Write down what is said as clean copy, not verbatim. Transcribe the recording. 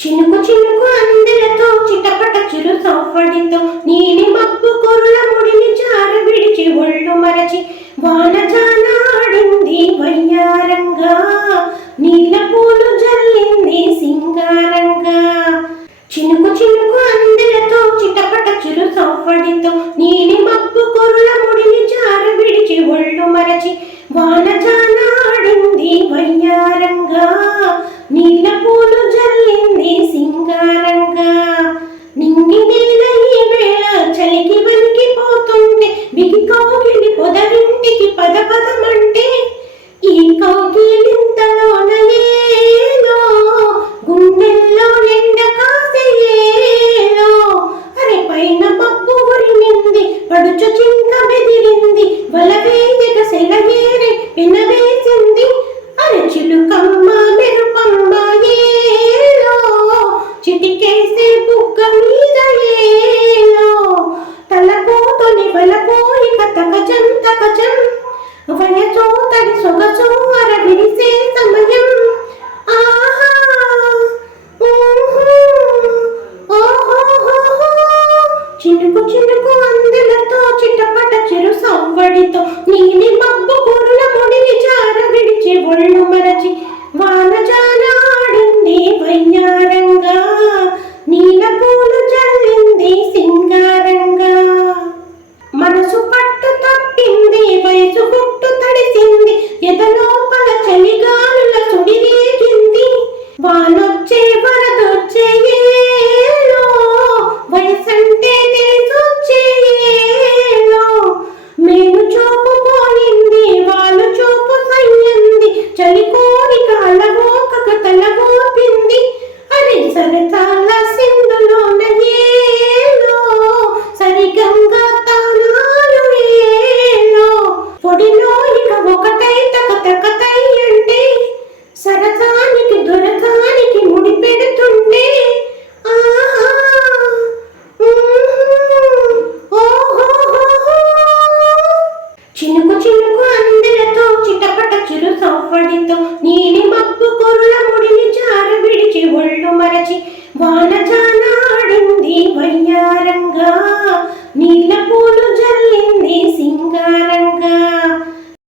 చినుకు చినుకు అందెలతో చిటపట చిరు సవ్వడితో నీలి మబ్బు కొరుల ముడిని జార విడిచి ఒళ్ళు మరచి వాన జాన ఆడింది వయ్యారంగా నీల పూలు జల్లింది సింగారంగా. చినుకు చినుకు అందెలతో చిటపట చిరు సవ్వడితో నీలి మబ్బు కొరుల ముడిని జార విడిచి ఒళ్ళు మరచి వాన జాన ఆడింది వయ్యారంగా నీల పూలు జల్లింది సింగారంగా. నింగి నేల ఈ వేళ చలికి వణికిపోతుంటే బిగి కౌగిలి పొదరింటికి పద పదమంటే ఈ కౌగిలింతలోన ఏలో గుండెల్లో ఎండ కాసేలో అరే పైన మబ్బు ఉరిమింది పడుచు చింక బెదిరింది వలవేయక సెలయేరే పెనవేసింది అరే చిలుకమ్మ మెరుపమ్మ ఏలో చిటికేసే బుగ్గ మీద ఏలో తలపోతోని వలపోయి కథకజం తకజం వయసో తడి సొగసో అర విరిసే సమయం. ఆహా చినుకు చినుకు అందెలతో చిటపట చిరు సవ్వడితో నీలి మబ్బు కురుల ముడిని జార విడిచి ఒళ్ళు మరచి వాన జాన ఆడింది వయ్యారంగా నీల పూలు జల్లింది సింగారంగా. మనసు పట్టు తప్పింది వయసు గుట్టు తడిసింది ఎదలోపల చలిగాలుల సుడి రేగింది వానొచ్చే